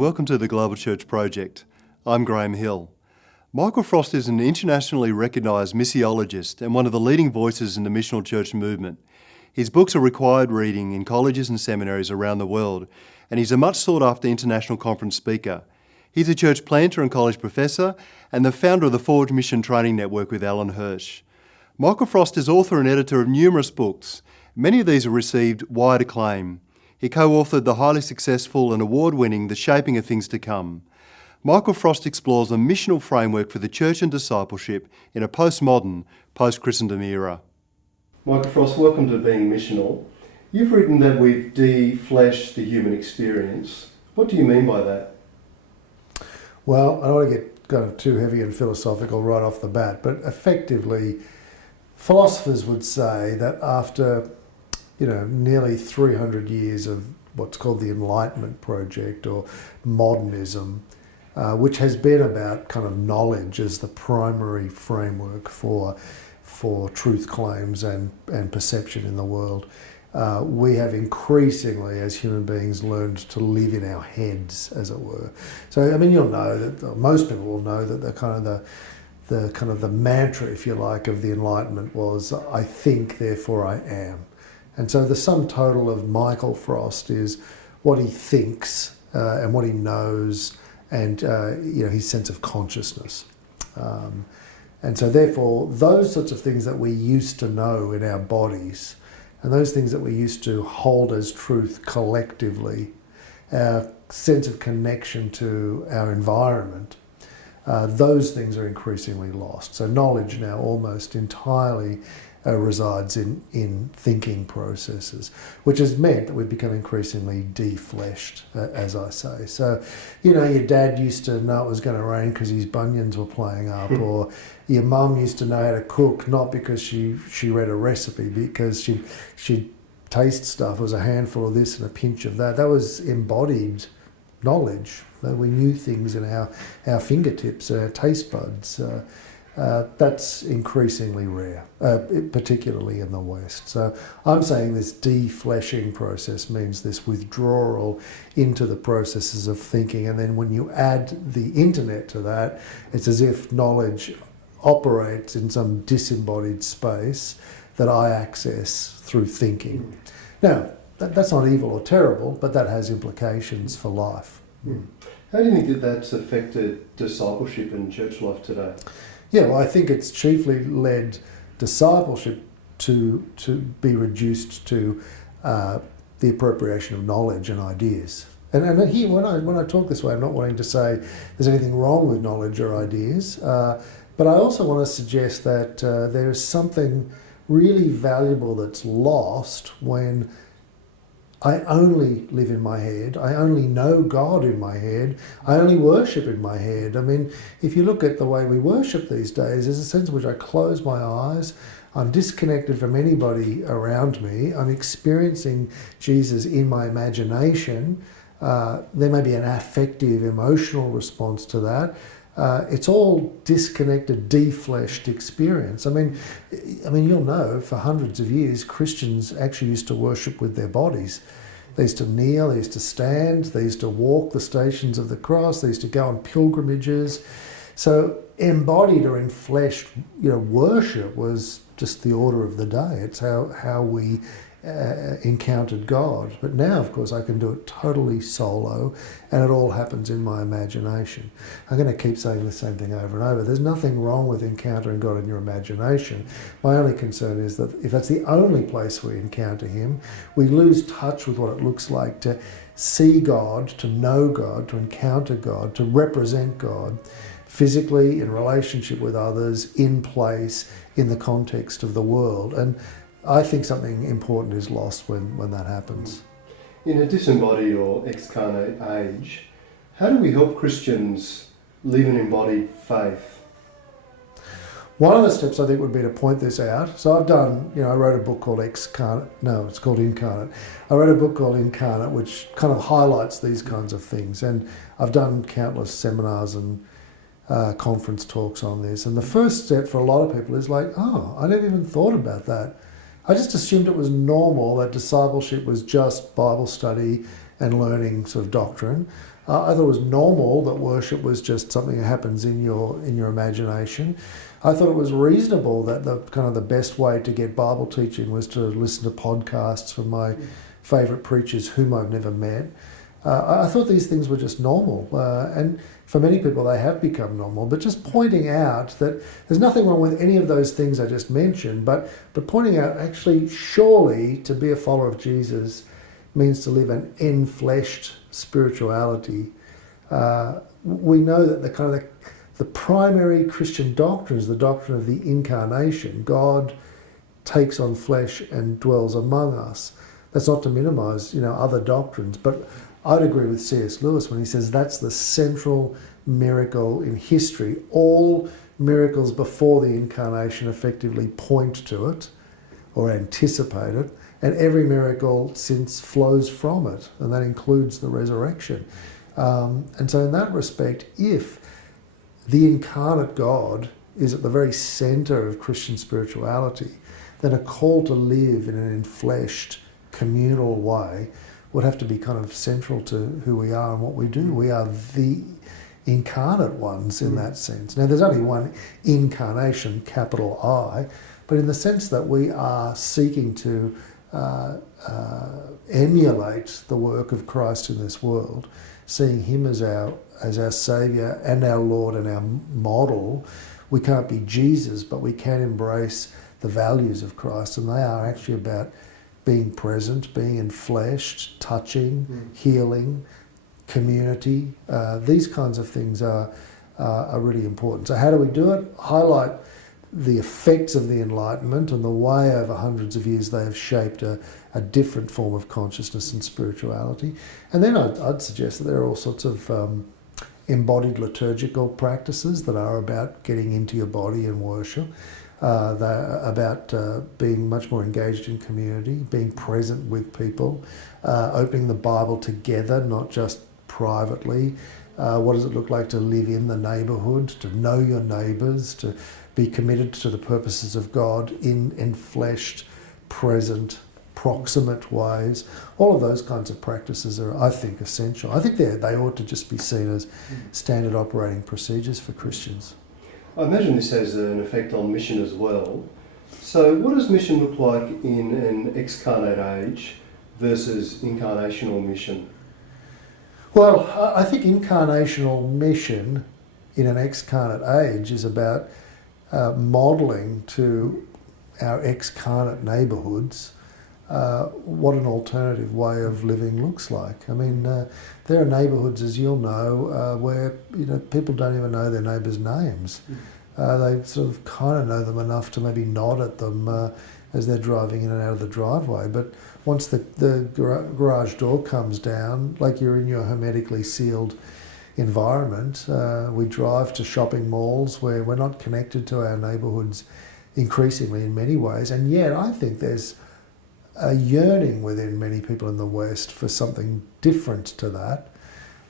and welcome to the Global Church Project. I'm Graham Hill. Michael Frost is an internationally recognised missiologist and one of the leading voices in the missional church movement. His books are required reading in colleges and seminaries around the world, and he's a much sought-after international conference speaker. He's a church planter and college professor and the founder of the Forge Mission Training Network with Alan Hirsch. Michael Frost is author and editor of numerous books. Many of these have received wide acclaim. He co-authored the highly successful and award-winning The Shaping of Things to Come. Michael Frost explores a missional framework for the church and discipleship in a postmodern, post-Christendom era. Michael Frost, welcome to Being Missional. You've written that we've de-fleshed the human experience. What do you mean by that? Well, I don't want to get kind of too heavy and philosophical right off the bat, but effectively, philosophers would say that after nearly 300 years of what's called the Enlightenment project or modernism, which has been about kind of knowledge as the primary framework for truth claims and perception in the world. We have increasingly, as human beings, learned to live in our heads, as it were. So, I mean, you'll know that most people will know that the mantra, if you like, of the Enlightenment was, I think, therefore I am. And so the sum total of Michael Frost is what he thinks and what he knows and his sense of consciousness. And so therefore, those sorts of things that we used to know in our bodies and those things that we used to hold as truth collectively, our sense of connection to our environment, those things are increasingly lost. So knowledge now almost entirely resides in thinking processes, which has meant that we've become increasingly de-fleshed, as I say. So, your dad used to know it was going to rain because his bunions were playing up, or your mum used to know how to cook, not because she read a recipe, because she'd taste stuff. It was a handful of this and a pinch of that. That was embodied knowledge. We knew things in our fingertips, our taste buds. That's increasingly rare, particularly in the West. So I'm saying this de-fleshing process means this withdrawal into the processes of thinking, and then when you add the internet to that, it's as if knowledge operates in some disembodied space that I access through thinking. Now, that's not evil or terrible, but that has implications for life. How do you think that that's affected discipleship in church life today? Yeah, well, I think it's chiefly led discipleship to be reduced to the appropriation of knowledge and ideas. And here, when I talk this way, I'm not wanting to say there's anything wrong with knowledge or ideas, but I also want to suggest that there's something really valuable that's lost when I only live in my head, I only know God in my head, I only worship in my head. I mean, if you look at the way we worship these days, there's a sense in which I close my eyes, I'm disconnected from anybody around me, I'm experiencing Jesus in my imagination. There may be an affective, emotional response to that. It's all disconnected, de-fleshed experience. I mean, you'll know for hundreds of years, Christians actually used to worship with their bodies. They used to kneel, they used to stand, they used to walk the stations of the cross, they used to go on pilgrimages. So embodied or enfleshed, worship was just the order of the day. It's how we encountered God. But now, of course, I can do it totally solo, and it all happens in my imagination. I'm going to keep saying the same thing over and over. There's nothing wrong with encountering God in your imagination. My only concern is that if that's the only place we encounter Him, we lose touch with what it looks like to see God, to know God, to encounter God, to represent God physically, in relationship with others, in place, in the context of the world. And I think something important is lost when that happens. In a disembodied or excarnate age, how do we help Christians live an embodied faith? One of the steps I think would be to point this out. So I've done, I wrote a book called it's called Incarnate. I wrote a book called Incarnate, which kind of highlights these kinds of things. And I've done countless seminars and conference talks on this. And the first step for a lot of people is like, I never even thought about that. I just assumed it was normal that discipleship was just Bible study and learning sort of doctrine. I thought it was normal that worship was just something that happens in your imagination. I thought it was reasonable that the best way to get Bible teaching was to listen to podcasts from my favourite preachers whom I've never met. I thought these things were just normal, and for many people they have become normal, but just pointing out that there's nothing wrong with any of those things I just mentioned, but pointing out actually surely to be a follower of Jesus means to live an enfleshed spirituality. We know that the primary Christian doctrine is the doctrine of the Incarnation. God takes on flesh and dwells among us. That's not to minimise, other doctrines, but I'd agree with C.S. Lewis when he says that's the central miracle in history. All miracles before the Incarnation effectively point to it or anticipate it, and every miracle since flows from it, and that includes the resurrection. And so in that respect, if the incarnate God is at the very centre of Christian spirituality, then a call to live in an enfleshed, communal way would have to be kind of central to who we are and what we do. We are the incarnate ones in that sense. Now, there's only one incarnation, capital I, but in the sense that we are seeking to emulate the work of Christ in this world, seeing him as our Saviour and our Lord and our model. We can't be Jesus, but we can embrace the values of Christ, and they are actually about being present, being enfleshed, touching, healing, community. These kinds of things are really important. So how do we do it? Highlight the effects of the Enlightenment and the way over hundreds of years they have shaped a different form of consciousness and spirituality. And then I'd suggest that there are all sorts of embodied liturgical practices that are about getting into your body and worship. They're about being much more engaged in community, being present with people, opening the Bible together, not just privately. What does it look like to live in the neighbourhood, to know your neighbours, to be committed to the purposes of God in enfleshed, present, proximate ways? All of those kinds of practices are, I think, essential. I think they ought to just be seen as standard operating procedures for Christians. I imagine this has an effect on mission as well. So what does mission look like in an excarnate age versus incarnational mission? Well, I think incarnational mission in an excarnate age is about modelling to our excarnate neighbourhoods what an alternative way of living looks like. I mean, there are neighbourhoods, as you'll know, where people don't even know their neighbours' names. They sort of kind of know them enough to maybe nod at them as they're driving in and out of the driveway. But once the garage door comes down, like you're in your hermetically sealed environment, we drive to shopping malls where we're not connected to our neighbourhoods increasingly in many ways. And yet I think there's a yearning within many people in the West for something different to that.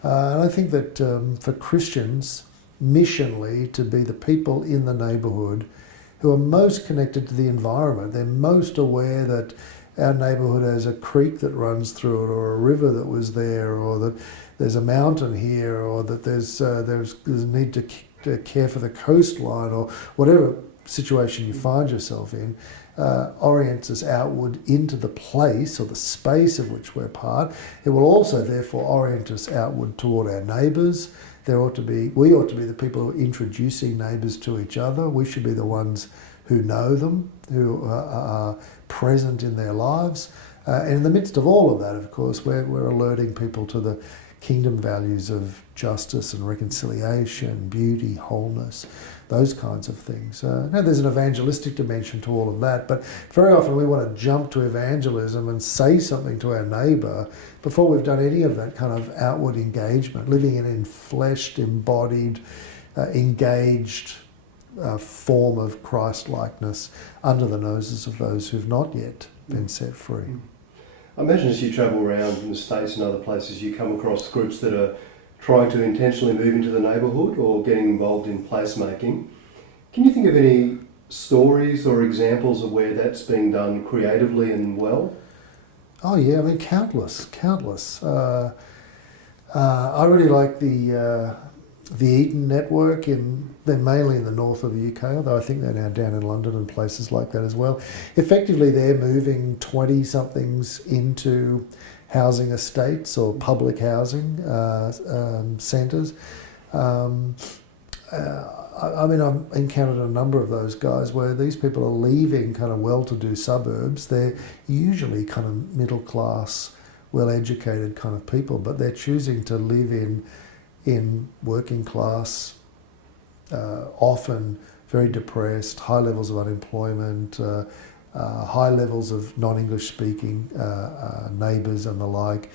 And I think that for Christians, missionally, to be the people in the neighbourhood who are most connected to the environment, they're most aware that our neighbourhood has a creek that runs through it, or a river that was there, or that there's a mountain here, or that there's a need to care for the coastline, or whatever situation you find yourself in, orients us outward into the place or the space of which we're part. It will also therefore orient us outward toward our neighbours. We ought to be the people who are introducing neighbours to each other. We should be the ones who know them, who are present in their lives. And in the midst of all of that, of course, we're alerting people to the kingdom values of justice and reconciliation, beauty, wholeness, those kinds of things. Now, there's an evangelistic dimension to all of that, but very often we want to jump to evangelism and say something to our neighbour before we've done any of that kind of outward engagement, living in an enfleshed, embodied, engaged form of Christ-likeness under the noses of those who've not yet been set free. I imagine as you travel around in the States and other places, you come across groups that are trying to intentionally move into the neighbourhood or getting involved in placemaking. Can you think of any stories or examples of where that's being done creatively and well? Oh yeah, I mean countless. I really like the Eaton network they're mainly in the north of the UK, although I think they're now down in London and places like that as well. Effectively, they're moving 20-somethings into housing estates or public housing centres. I've encountered a number of those guys where these people are leaving kind of well-to-do suburbs. They're usually kind of middle-class, well-educated kind of people, but they're choosing to live in working class, often very depressed, high levels of unemployment, high levels of non-English speaking neighbours and the like.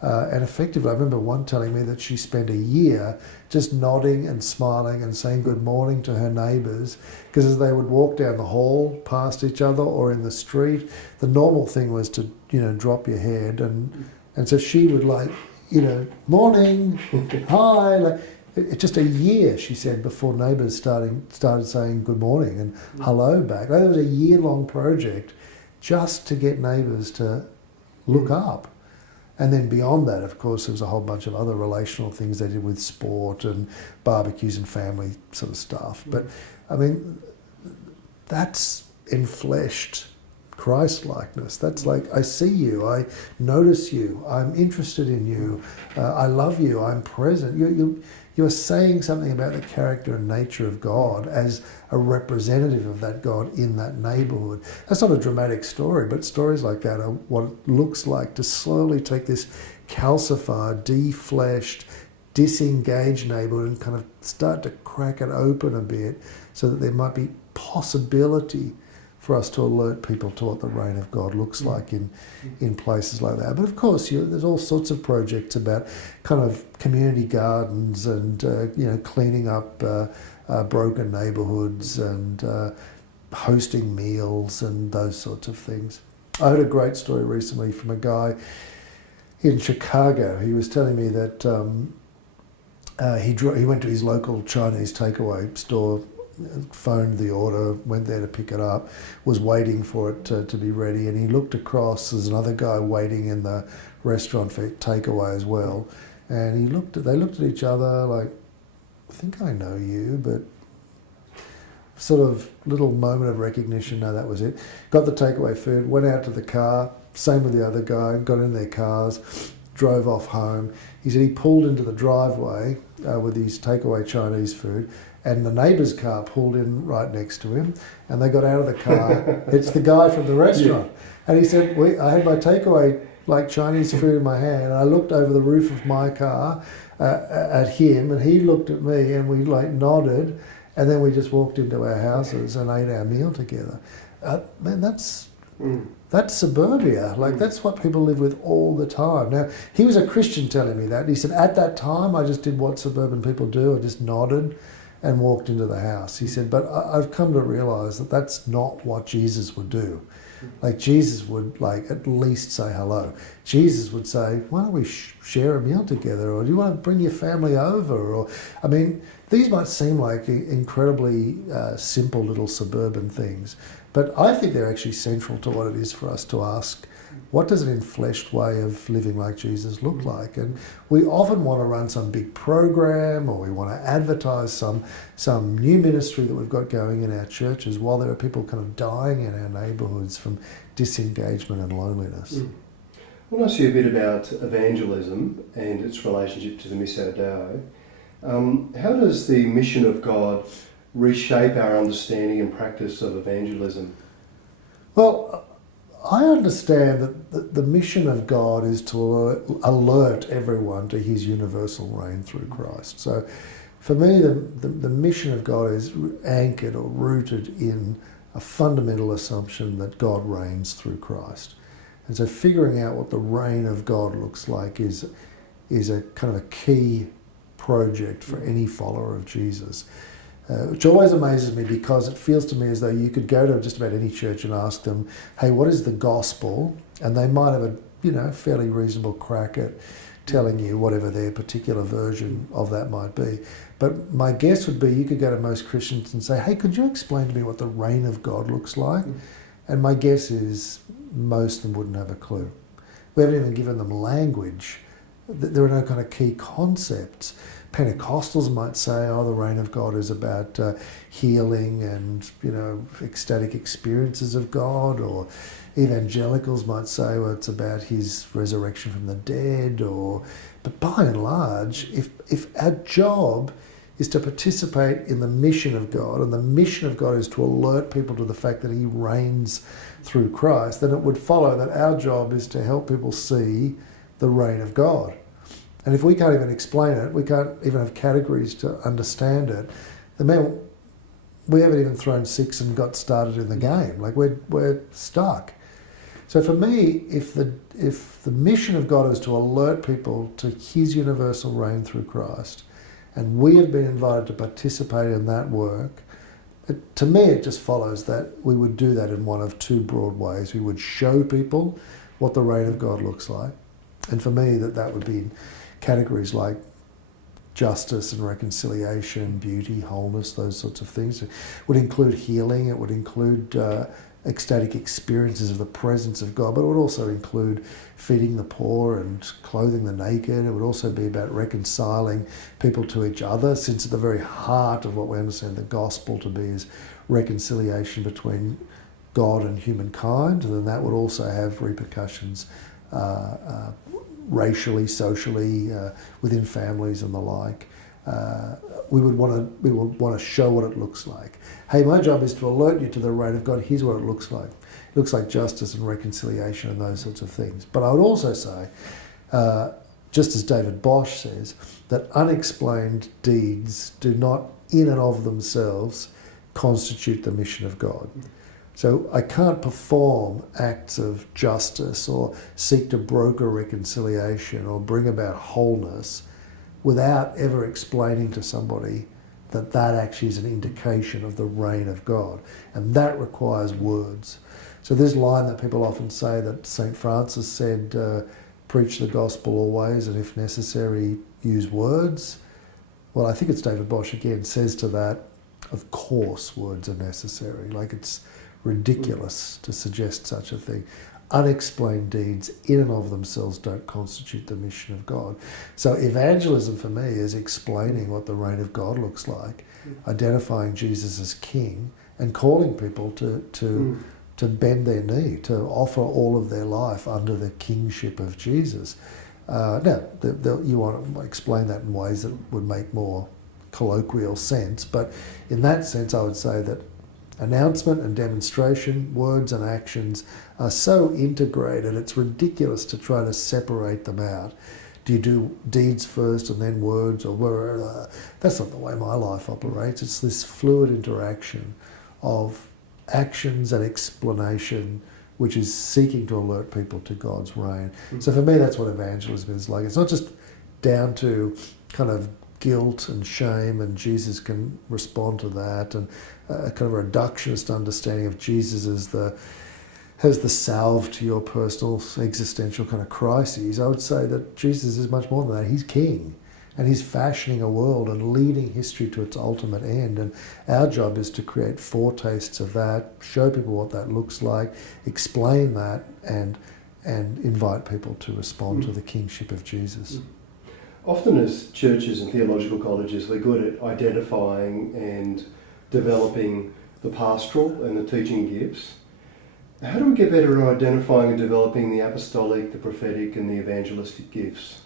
And effectively, I remember one telling me that she spent a year just nodding and smiling and saying good morning to her neighbours, because as they would walk down the hall past each other or in the street, the normal thing was to, drop your head. And so she would morning, hi. Just a year, she said, before neighbours started saying good morning and hello back. It was a year-long project just to get neighbours to look up. And then beyond that, of course, there was a whole bunch of other relational things they did with sport and barbecues and family sort of stuff. But, that's enfleshed Christ-likeness. That's like, I see you, I notice you, I'm interested in you, I love you, I'm present. You're saying something about the character and nature of God as a representative of that God in that neighbourhood. That's not a dramatic story, but stories like that are what it looks like to slowly take this calcified, defleshed, disengaged neighbourhood and kind of start to crack it open a bit so that there might be possibility for us to alert people to what the reign of God looks like in places like that. But of course, there's all sorts of projects about kind of community gardens and cleaning up broken neighbourhoods and hosting meals and those sorts of things. I heard a great story recently from a guy in Chicago. He was telling me that he went to his local Chinese takeaway store, phoned the order, went there to pick it up, was waiting for it to be ready, and he looked across. There's another guy waiting in the restaurant for takeaway as well, and they looked at each other like, I think I know you, but sort of little moment of recognition, no, that was it. Got the takeaway food, went out to the car, same with the other guy, got in their cars, drove off home. He said he pulled into the driveway with his takeaway Chinese food, and the neighbour's car pulled in right next to him, and they got out of the car. It's the guy from the restaurant. Yeah. And he said, I had my takeaway Chinese food in my hand, and I looked over the roof of my car at him, and he looked at me, and we nodded, and then we just walked into our houses and ate our meal together. Man, that's suburbia. That's what people live with all the time. Now, he was a Christian telling me that. He said, at that time, I just did what suburban people do. I just nodded and walked into the house. He said, but I've come to realise that that's not what Jesus would do. Jesus would at least say hello. Jesus would say, why don't we share a meal together? Or do you want to bring your family over? Or, these might seem like incredibly simple little suburban things, but I think they're actually central to what it is for us to ask, what does an enfleshed way of living like Jesus look like? And we often want to run some big program, or we want to advertise some new ministry that we've got going in our churches, while there are people kind of dying in our neighbourhoods from disengagement and loneliness. I want to ask you a bit about evangelism and its relationship to the Missio Deo. How does the mission of God reshape our understanding and practice of evangelism? Well, I understand that the mission of God is to alert everyone to his universal reign through Christ. So for me, the mission of God is anchored or rooted in a fundamental assumption that God reigns through Christ. And so figuring out what the reign of God looks like is a kind of a key project for any follower of Jesus. Which always amazes me, because it feels to me as though you could go to just about any church and ask them, hey, what is the gospel? And they might have a fairly reasonable crack at telling you whatever their particular version of that might be. But my guess would be you could go to most Christians and say, hey, could you explain to me what the reign of God looks like? And my guess is most of them wouldn't have a clue. We haven't even given them language there are no kind of key concepts. Pentecostals might say, oh, the reign of God is about healing and, ecstatic experiences of God, or evangelicals might say, well, it's about his resurrection from the dead, but by and large, if our job is to participate in the mission of God, and the mission of God is to alert people to the fact that he reigns through Christ, then it would follow that our job is to help people see the reign of God. And if we can't even explain it, we can't even have categories to understand it, then we haven't even thrown six and got started in the game. Like we're stuck. So for me, if the mission of God is to alert people to his universal reign through Christ, and we have been invited to participate in that work, to me it just follows that we would do that in one of two broad ways. We would show people what the reign of God looks like. And for me, that would be in categories like justice and reconciliation, beauty, wholeness, those sorts of things. It would include healing, it would include ecstatic experiences of the presence of God, but it would also include feeding the poor and clothing the naked. It would also be about reconciling people to each other, since at the very heart of what we understand the gospel to be is reconciliation between God and humankind. And then that would also have repercussions racially, socially, within families and the like. We would want to show what it looks like. Hey, my job is to alert you to the reign of God. Here's what it looks like. It looks like justice and reconciliation and those sorts of things. But I would also say, just as David Bosch says, that unexplained deeds do not in and of themselves constitute the mission of God. So I can't perform acts of justice or seek to broker reconciliation or bring about wholeness without ever explaining to somebody that actually is an indication of the reign of God. And that requires words. So this line that people often say that St. Francis said, preach the gospel always, and if necessary, use words. Well, I think it's David Bosch again says to that, of course words are necessary. Like, it's ridiculous to suggest such a thing. Unexplained deeds in and of themselves don't constitute the mission of God. So evangelism for me is explaining what the reign of God looks like, identifying Jesus as King, and calling people to bend their knee, to offer all of their life under the kingship of Jesus. Now, you want to explain that in ways that would make more colloquial sense, but in that sense I would say that announcement and demonstration, words and actions are so integrated, it's ridiculous to try to separate them out. Do you do deeds first and then words, or that's not the way my life operates. It's this fluid interaction of actions and explanation which is seeking to alert people to God's reign. So for me, that's what evangelism is like. It's not just down to kind of guilt and shame, and Jesus can respond to that, and a kind of a reductionist understanding of Jesus as the salve to your personal existential kind of crises. I would say that Jesus is much more than that. He's King, and he's fashioning a world and leading history to its ultimate end, and our job is to create foretastes of that, show people what that looks like, explain that, and invite people to respond to the kingship of Jesus. Often as churches and theological colleges, we're good at identifying and developing the pastoral and the teaching gifts. How do we get better at identifying and developing the apostolic, the prophetic and the evangelistic gifts?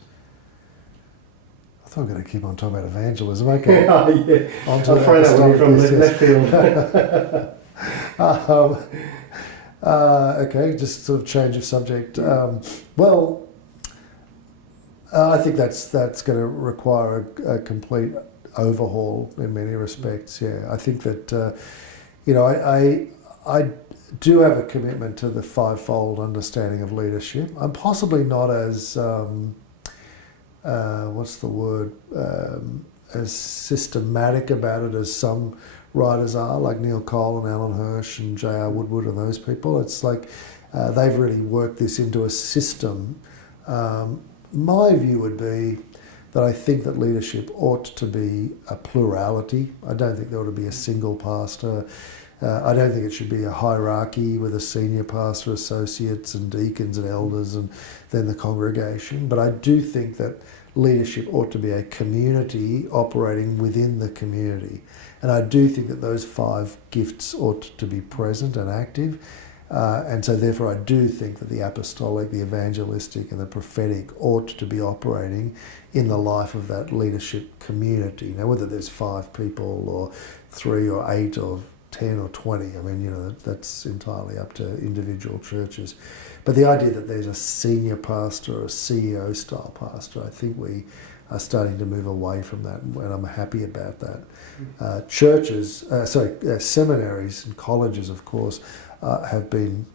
I thought we were going to keep on talking about evangelism. Okay. Yeah. On to I'll throw that one from left field. Okay, just sort of change of subject. I think that's going to require a complete overhaul in many respects. Yeah, I think that I do have a commitment to the fivefold understanding of leadership. I'm possibly not as as systematic about it as some writers are, like Neil Cole and Alan Hirsch and J.R. Woodward and those people. It's like they've really worked this into a system. My view would be that I think that leadership ought to be a plurality. I don't think there ought to be a single pastor. I don't think it should be a hierarchy with a senior pastor, associates and deacons and elders and then the congregation. But I do think that leadership ought to be a community operating within the community. And I do think that those 5 gifts ought to be present and active. And so therefore I do think that the apostolic, the evangelistic and the prophetic ought to be operating in the life of that leadership community. Now whether there's 5 people or 3 or 8 or 10 or 20, I mean, that's entirely up to individual churches. But the idea that there's a senior pastor or a CEO style pastor, I think we are starting to move away from that, and I'm happy about that. Seminaries and colleges, of course, have been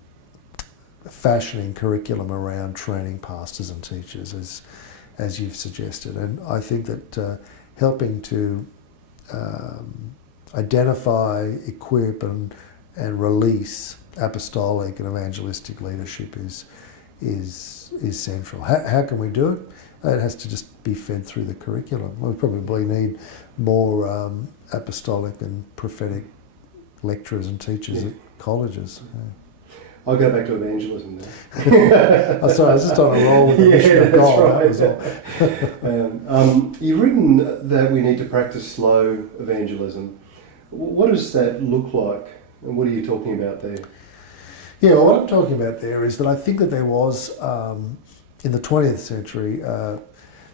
fashioning curriculum around training pastors and teachers, as you've suggested. And I think that helping to identify, equip and release apostolic and evangelistic leadership is central. How can we do it? It has to just be fed through the curriculum. We probably need more apostolic and prophetic lecturers and teachers at colleges. Yeah. I'll go back to evangelism then. Oh, sorry, I was just on a roll with the mission of God. Right. That was all. You've written that we need to practice slow evangelism. What does that look like, and what are you talking about there? Yeah, well, what I'm talking about there is that I think that there was, in the 20th century,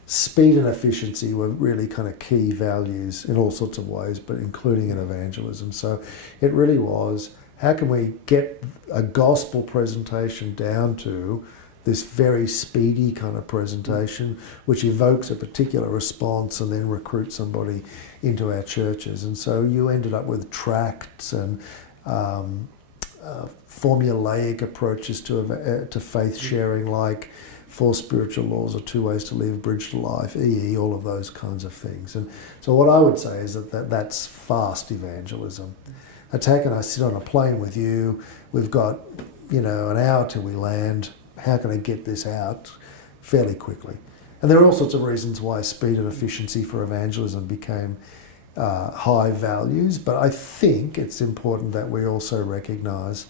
speed and efficiency were really kind of key values in all sorts of ways, but including in evangelism. So it really was, how can we get a gospel presentation down to this very speedy kind of presentation, which evokes a particular response and then recruits somebody into our churches. And so you ended up with tracts and formulaic approaches to faith sharing, like 4 spiritual laws or 2 ways to live, bridge to life, all of those kinds of things. And so what I would say is that's fast evangelism. That's how can I sit on a plane with you? We've got, an hour till we land. How can I get this out fairly quickly? And there are all sorts of reasons why speed and efficiency for evangelism became high values, but I think it's important that we also recognise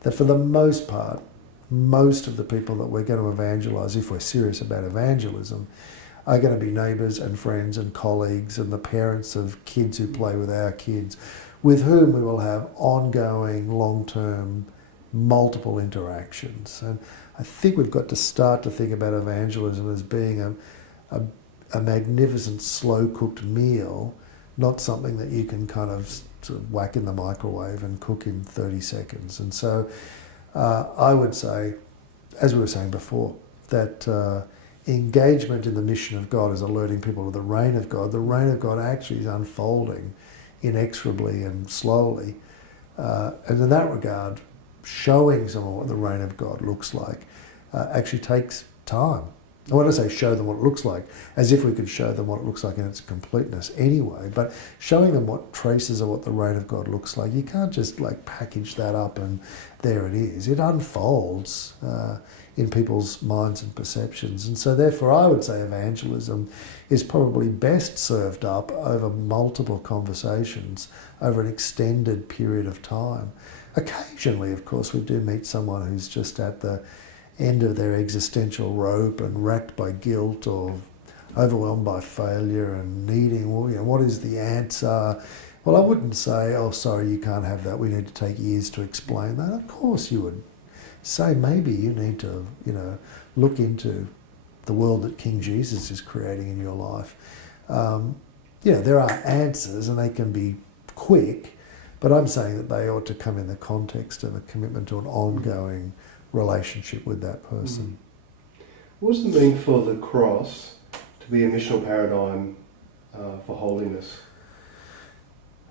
that for the most part, most of the people that we're going to evangelise, if we're serious about evangelism, are going to be neighbours and friends and colleagues and the parents of kids who play with our kids, with whom we will have ongoing, long-term, multiple interactions. And I think we've got to start to think about evangelism as being a magnificent, slow-cooked meal, not something that you can kind of sort of whack in the microwave and cook in 30 seconds. And so I would say, as we were saying before, that engagement in the mission of God is alerting people to the reign of God. The reign of God actually is unfolding inexorably and slowly. And in that regard, showing someone what the reign of God looks like actually takes time. I want to say show them what it looks like, as if we could show them what it looks like in its completeness anyway, but showing them what traces of what the reign of God looks like. You can't just package that up and there it is. It unfolds in people's minds and perceptions. And so therefore I would say evangelism is probably best served up over multiple conversations over an extended period of time. Occasionally, of course, we do meet someone who's just at the end of their existential rope and racked by guilt or overwhelmed by failure and needing, what is the answer? Well, I wouldn't say, oh, sorry, you can't have that. We need to take years to explain that. Of course you would say maybe you need to, look into the world that King Jesus is creating in your life. There are answers and they can be quick, but I'm saying that they ought to come in the context of a commitment to an ongoing relationship with that person. What does it mean for the cross to be a missional paradigm for holiness?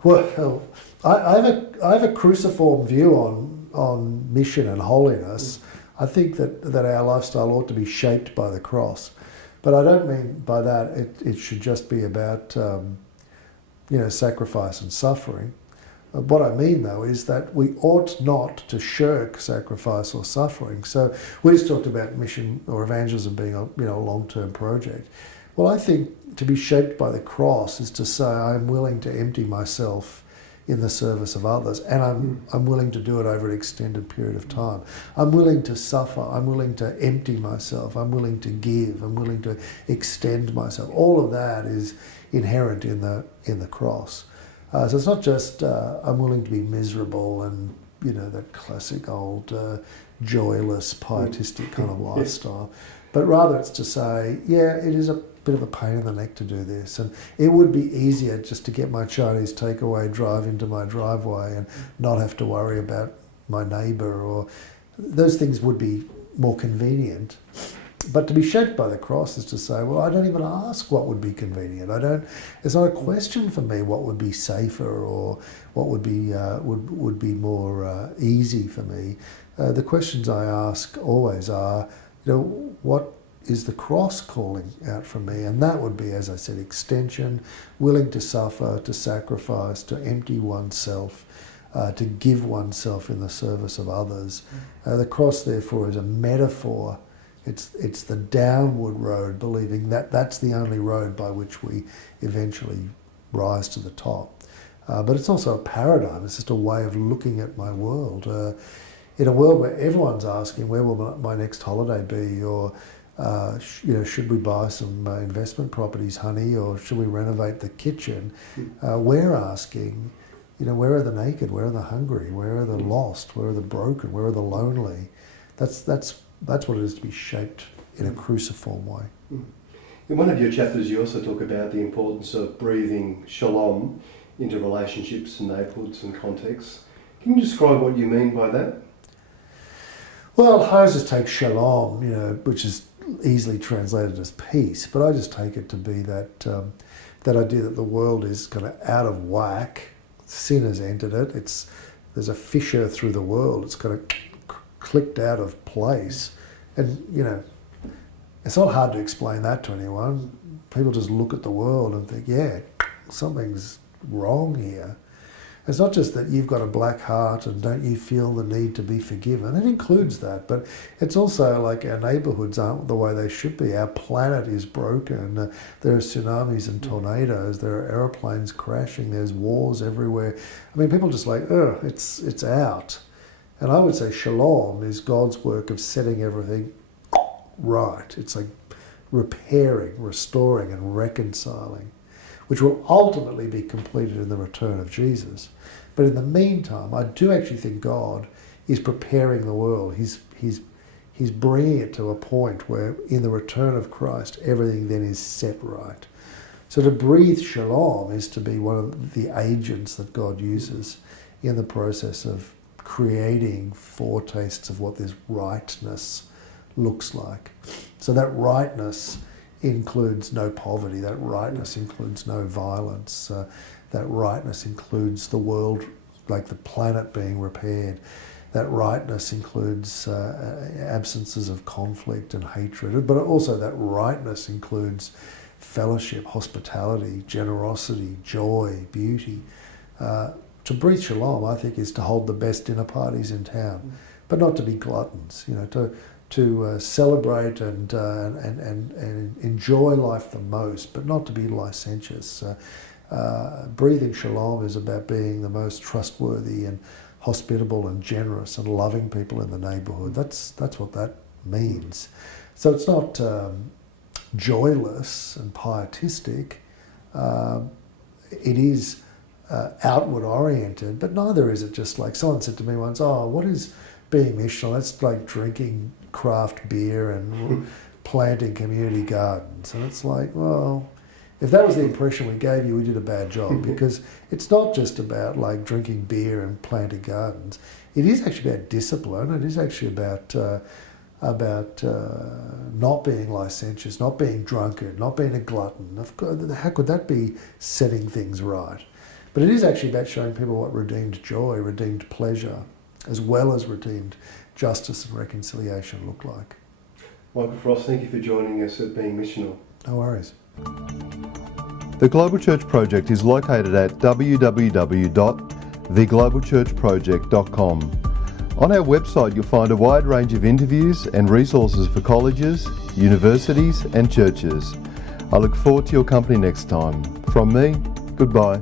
Well, I have a cruciform view on mission and holiness. I think that our lifestyle ought to be shaped by the cross, but I don't mean by that it should just be about sacrifice and suffering. What I mean, though, is that we ought not to shirk sacrifice or suffering. So we just talked about mission or evangelism being a long-term project. Well, I think to be shaped by the cross is to say I'm willing to empty myself in the service of others, and I'm willing to do it over an extended period of time. I'm willing to suffer. I'm willing to empty myself. I'm willing to give. I'm willing to extend myself. All of that is inherent in the cross. So it's not just I'm willing to be miserable and that classic old joyless, pietistic kind of lifestyle, but rather it's to say, yeah, it is a bit of a pain in the neck to do this, and it would be easier just to get my Chinese takeaway, drive into my driveway and not have to worry about my neighbour, or those things would be more convenient. But to be shaped by the cross is to say, well, I don't even ask what would be convenient. It's not a question for me what would be safer or what would be more easy for me. The questions I ask always are, what is the cross calling out from me? And that would be, as I said, extension, willing to suffer, to sacrifice, to empty oneself, to give oneself in the service of others. The cross, therefore, is a metaphor. It's the downward road, believing that that's the only road by which we eventually rise to the top. But it's also a paradigm. It's just a way of looking at my world. In a world where everyone's asking, where will my next holiday be? Or should we buy some investment properties, honey, or should we renovate the kitchen? We're asking, where are the naked? Where are the hungry? Where are the lost? Where are the broken? Where are the lonely? That's what it is to be shaped in a cruciform way. In one of your chapters, you also talk about the importance of breathing shalom into relationships and neighbourhoods and contexts. Can you describe what you mean by that? Well, I just take shalom, which is easily translated as peace, but I just take it to be that idea that the world is kind of out of whack. Sin has entered it. There's a fissure through the world. It's kind of clicked out of place, and it's not hard to explain that to anyone. People just look at the world and think, yeah, something's wrong here. It's not just that you've got a black heart and don't you feel the need to be forgiven. It includes that, but it's also like our neighbourhoods aren't the way they should be. Our planet is broken. There are tsunamis and tornadoes. There are aeroplanes crashing. There's wars everywhere. I mean, people just like, it's out. And I would say shalom is God's work of setting everything right. It's like repairing, restoring and reconciling, which will ultimately be completed in the return of Jesus. But in the meantime, I do actually think God is preparing the world. He's bringing it to a point where in the return of Christ, everything then is set right. So to breathe shalom is to be one of the agents that God uses in the process of creating foretastes of what this rightness looks like. So that rightness includes no poverty, that rightness includes no violence, that rightness includes the world, like the planet being repaired, that rightness includes absences of conflict and hatred, but also that rightness includes fellowship, hospitality, generosity, joy, beauty. To breathe shalom, I think, is to hold the best dinner parties in town, but not to be gluttons, to celebrate and enjoy life the most, but not to be licentious. Breathing shalom is about being the most trustworthy and hospitable and generous and loving people in the neighbourhood. That's what that means. So it's not joyless and pietistic. It is outward oriented, but neither is it just like someone said to me once, what is being missional? That's like drinking craft beer and planting community gardens. And it's like, well, if that was the impression we gave you, we did a bad job, because it's not just about like drinking beer and planting gardens. It is actually about discipline. It is actually about not being licentious, not being drunkard, not being a glutton. How could that be setting things right? But it is actually about showing people what redeemed joy, redeemed pleasure, as well as redeemed justice and reconciliation look like. Michael Frost, thank you for joining us at Being Missional. No worries. The Global Church Project is located at www.theglobalchurchproject.com. On our website, you'll find a wide range of interviews and resources for colleges, universities and churches. I look forward to your company next time. From me, goodbye.